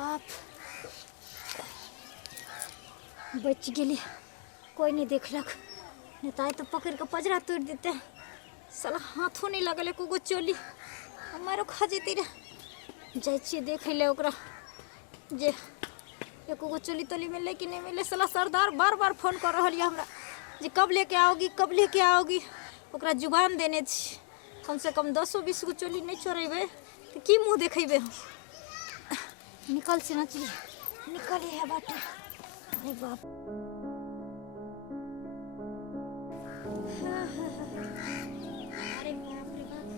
बाप, बच गेली, कोई नहीं देखलक, नहीं तो आए तो पकड़ के पजरा तोड़ देते। साला हाथों नहीं लगल एको गो चोली, हमारो खा जेती रे। जाइ छिए देखे ले ओकरा जे एको गो चोली तोली मिले कि नहीं मिले। साला सरदार बार बार फोन कर रहा है हमरा जे कब लेके आओगी, कब लेके आओगी। ओकरा जुबान देने छी कम से कम 10-20 गो चोली नहीं चोरेबे तो की मुँह देखेबे हम। निकल से ना चाहिए, निकल है बाटे। अरे बाप, अरे बाप रे बाप,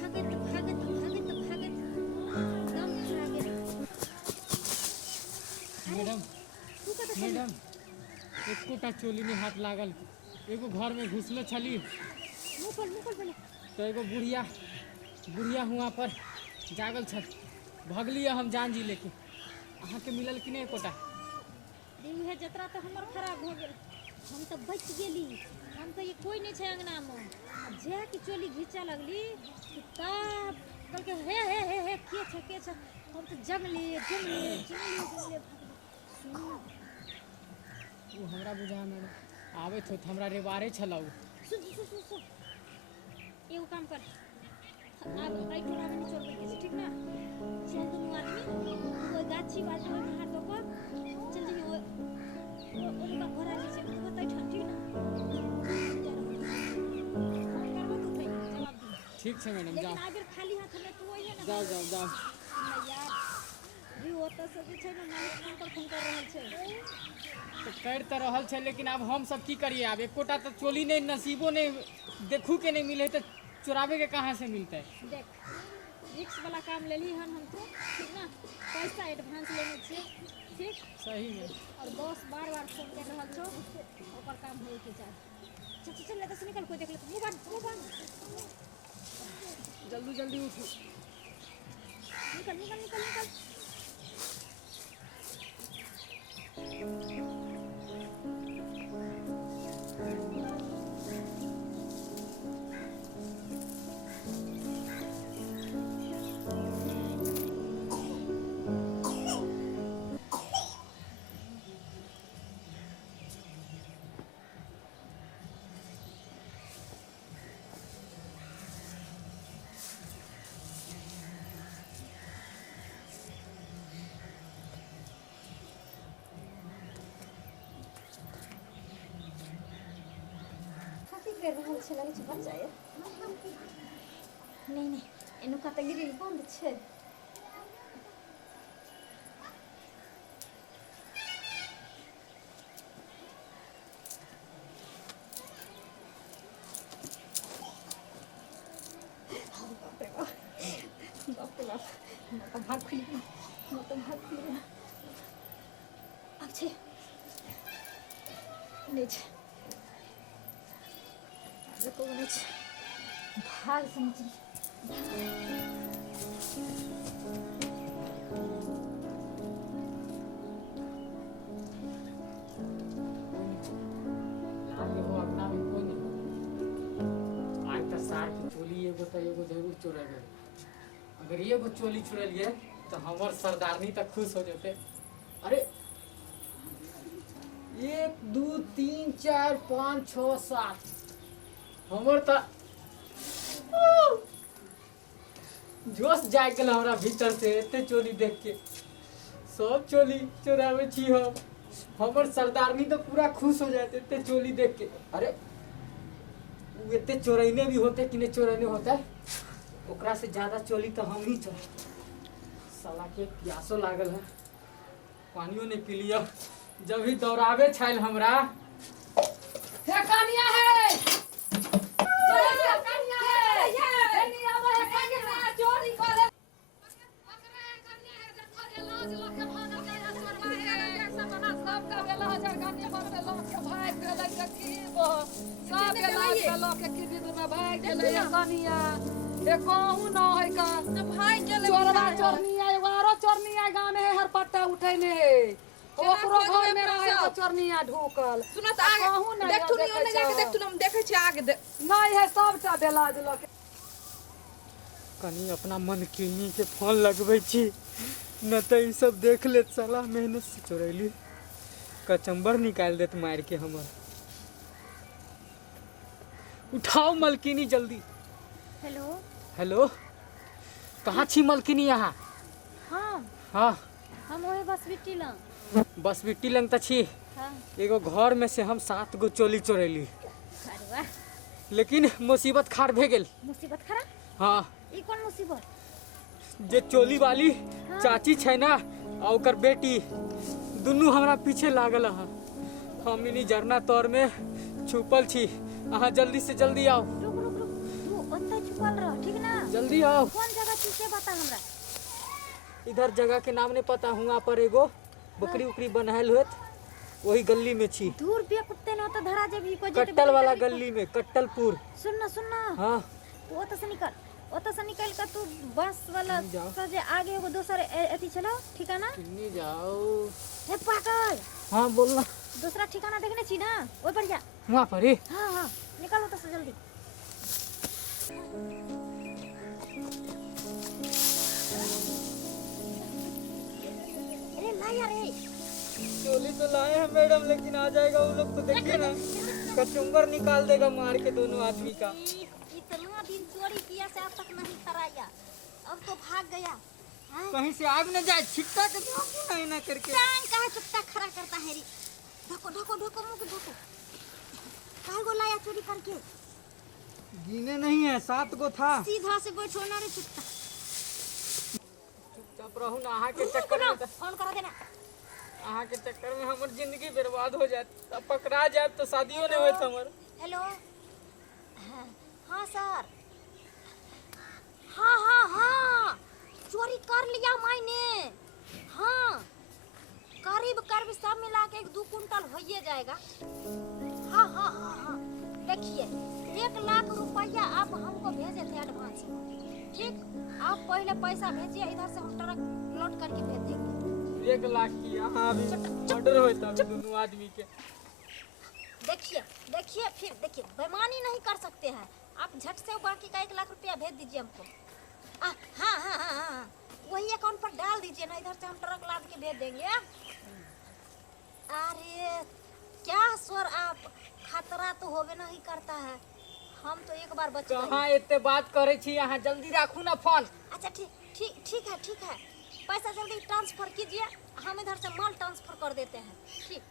भागत भागत भागत भागत दम भागे। मैडम एकोटा चोली में हाथ लागल, एगो घर में घुसले छली तो एगो बुढ़िया हुआ पर जागल छल, भगली हम जान जी लेके। अहाँ के मिलल कि नहीं एकोटा? है जतरा तो हमर खराब हो गेल, हम तो बच गेली। हम तो ये कोई नहीं छे अंगना में, जे की चोली घींचा लगली तब कल के हे के छ हम तो जमले वो हमरा बुझा मैडम आवे तो हमरा रेवारे छलाऊ। सुन एगो काम कर, आप भाई टोला में चोर के ठीक ना, चल दोनों आदमी वो गाछी बाजू में हाथ धोकर चल जी। वो उनका घोड़ा नीचे को बताई ठंडी ना करबो तो भाई जवाब दे। ठीक है मैडम, जाओ। लेकिन अगर खाली हाथ में तू वही है ना, जाओ यार भी होता सब छै ना, मालिक पर फोन कर रहल छै तो कर तो रहल छै, लेकिन अब हम सब की करिए? अब एकोटा तो चोली नहीं, नसीबो नहीं, देखू के नहीं मिले तो चुरावे के कहाँ से मिलते है? देख रिक्स वाला काम ले ली हम तो ठीक ना, पैसा एडवांस लेने छे ठीक सही में, और बॉस बार फोन कर रहा छो ओकर काम होए के चाहे। चल ले तो निकल, कोई देख ले मुंह बंद जल्दी उठो, निकल। लगे छै बच्चा ये नहीं एनुका तो गिरी बंद छै। भाग खुली अच्छे नहीं भाग समझी चोली एगो जरूर चोरा गए। अगर एगो चोली चुरलिए तो हमार सरदारनी तक खुश हो जाते। अरे 1 2 3 4 5 6 7 हमर तो जोश जाग गल हमरा भीतर से एते चोली देख के। सब चोली चोरावे छी हम, हमर सरदारनी तो पूरा खुश हो जाते एते चोली देख के। अरे एते चोरैने भी होते कि नहीं चोरैने होता है, ओकरा से ज्यादा चोली तो हम ही चोर। साला के प्यासो लागल है, पानियो नहीं पी लिया, जब भी दौड़ावे छाइल हमरा। हे कानिया है ओकरो घर में रहे चोरनिया ढुकल। सुनो त आगे देख तू ओने जाके देख तू हम देखै छी आगे नहीं है सबटा बेला दिलक। कनी अपना मन किनी के फोन लगबै छी न तो ई सब देख ले साला मेहनत से चोरैली कचम्बर निकाल देत मार के हमर। उठाओ मलकिनी जल्दी। हेलो। हेलो कहाँ छी मलकिनी यहाँ? हाँ हाँ हम वही बस बिट्टी लंग। बस बिट्टी लंग त छी। हाँ एगो घर में से हम 7 गो चोली चोरैली अरे वाह लेकिन मुसीबत खार भे गेल। मुसीबत खरा हाँ ई कौन मुसीबत? जे चोली वाली चाची छै ना आ ओकर बेटी दुनू हमरा पीछे लागल है। हम इनी झरना तौर में छुपल छी। अहाँ जल्दी से जल्दी आओ। रुक रुक रुक तू ओतै छुपल रह ठीक ना? जल्दी आओ। कौन जगह छी से बता हमरा। इधर जगह के नाम नहीं पता। हुआ पर एगो बकरी उकरी बनायल होत वही गली में छी। दूर पे कुत्ते न तो धरा जे भी को कट्टल वाला गली में कट्टलपुर। सुन ना हाँ वो तो से निकल कर तू बस वाला से जे आगे एगो दोसर एथी चलो ठिकाना किन्नी जाओ। हे पागल। हाँ बोलना। दूसरा ठिकाना देखने छी ना ओइ पर जा। वहाँ पर ही। हाँ निकल तो से जल्दी। अरे ला यार ए चोली तो लाए हैं मैडम लेकिन आ जाएगा वो लोग तो देखिए ना कचुम्बर निकाल देगा मार के दोनों आदमी का। इतना दिन चोरी किया से अब तक नहीं कराया अब तो भाग गया। कहीं से आग न जाए छिट्टा के तो नहीं ना करके। टांग कहाँ चुपटा खड़ा करता है री। ढको ढको ढको मुंह ढको। काहे को लाया चोरी करके? गिने नहीं है 7 गो था। सीधा से बैठो ना रे चुपटा। चुपचाप रहो ना। आहा के चक्कर में फोन करा देना। आहा के चक्कर में हमर जिंदगी बर्बाद हो जाए। अब पकड़ा जाए तो शादियों नहीं होत हमर। हेलो हाँ सर। हाँ चोरी कर लिया मैंने। हाँ करीब सब मिला के 1-2 कुंटल हो ही जाएगा। हाँ देखिए 1 लाख रुपया आप हमको भेजे थे एडवांस में। ठीक आप पहले पैसा भेजिए इधर से हम ट्रक लोड करके भेज देंगे। 1 लाख की यहाँ अभी ऑर्डर होता है दोनों आदमी के। देखिए फिर देखिए बेईमानी नहीं कर सकते हैं आप। झट से बाकी का 1 लाख रुपया भेज दीजिए हमको। हाँ वही अकाउंट पर डाल दीजिए ना इधर से हम ट्रक लाद के भेज देंगे। अरे क्या सर आप खतरा तो होवे नहीं करता है। हम तो एक बार बच गए। कहाँ इतने बात करे छी यहाँ जल्दी रखू ना फोन। अच्छा ठीक है पैसा जल्दी ट्रांसफर कीजिए हम इधर से माल ट्रांसफर कर देते हैं। ठीक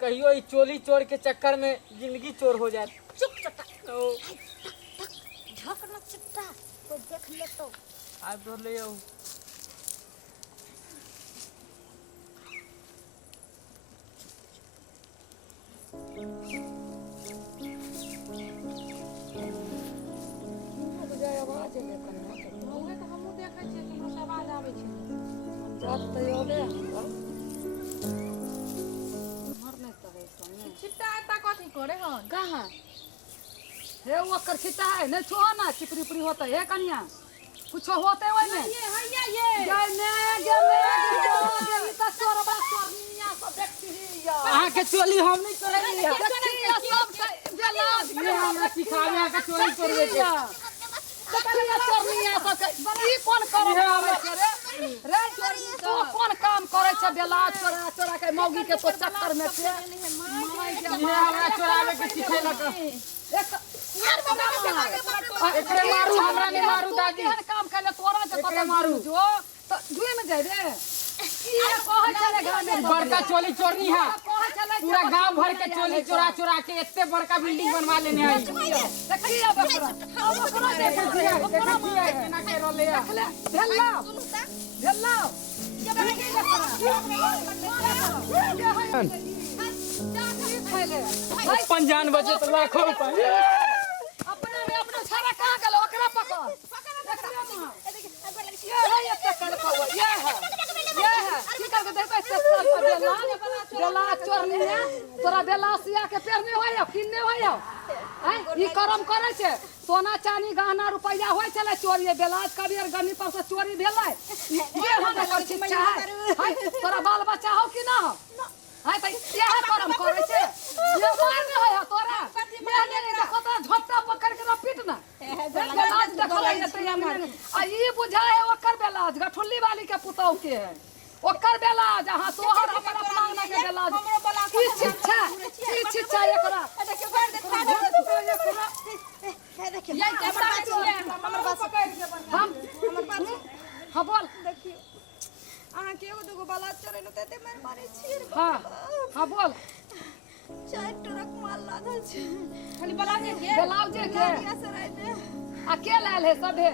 कहियो ई चोली चोर के चक्कर में जिंदगी चोर हो जाए। चुप चटा ढकना चुपटा कोई देख ले तो आज तो ले आओ। आवाज एले कन्या ओहे तो हमहु देखै छियै कि हमरा आवाज आबै छै। जात तो योबे मरने तो है सोने। छिट्टा आता कथी करे हन? कहां? हे ओकर छिट्टा है न छो ना चिपरी पुरी होता है कन्या। कुछ होते ओइ में। ये जय ने गेली त सोरबा सोरनिया सब देखती हिया। अहाँ के चोली हम नहीं चोरी है। देखिए सब बेला ये हमरा सिखावे अहाँ के चोरी चोरवे के। देखिए सोरनिया सब ई कोन करे रे? रे तू कोन काम करे छ बेला चोरा के मौगी के तो चक्कर में से ये हमरा चोरावे के सिखेलक। एकरे मारू हमरा ने मारू दादी। काम करे तोरा जे पता मारू जो तो जुए में जाए रे। ई कह चले घर में बड़का चोली चोरनी है। कह चले पूरा गांव भर के चोली चोरा के इतने बड़का बिल्डिंग बनवा लेने आई। देखिए बकरा बकरा देखिए इतना के रोले आ। भेल्ला भेल्ला अपन जान बचे तो लाखों रुपए। अपना सारा कहाँ गलो ओकरा पकड़ ये पकड़ पाओ ये है की कर दे पैसे बेला चोरनी है तोरा बेला सिया के पेड़ में होय किन्ने होय हैं ई करम करे छे। सोना चांदी गहना रुपया होय चले चोरी बेलाज कबीर गनी पर से चोरी भेलै ये हम कर शिक्षा है तोरा बाल बच्चा हो कि ना हो हां त यह करम करे छे। ये मार में होय तोरा मैं नहीं देखो तो झोटा पकड़ के ना पीट ना बेलाज देखो ले तो ये मार बुझा है ओकर बेलाज गठुल्ली वाली के पुतौ के है ओकर बेलाज अहाँ सोहर हमर अपना अंगना के बेलाज हमरो बेलाज की शिक्षा एकरा देखियो घर देखा दे देखियो ये कैमरा छिए हमर बात पकड़ के हम हमर बात हाँ बोल देखियो अहाँ के एगो दुगो बाला चोरे न देते मार मारे छिए हाँ हाँ बोल 4 ट्रक माल लागल छै खाली ब्लाउज के बेलाउजे के सराय में अकेला आयल है सबे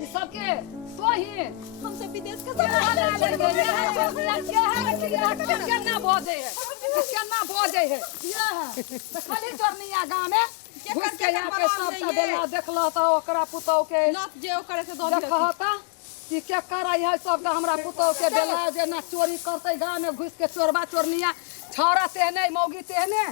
ई सबके तो ही हम सब विदेश के केना भोजे है केना भोजे है खाली चोरनिया गाँव में घुस के यहाँ पे सबटा बेला देखलो तो ओकरा पुतौ के नत जे ओकरे से दो देखता कि क्या करा है सबटा हमरा पुतौ के बेला जे ना चोरी करते गाँव में घुस के चोरबा चोरनिया छौरा तेहने मौगी तेहने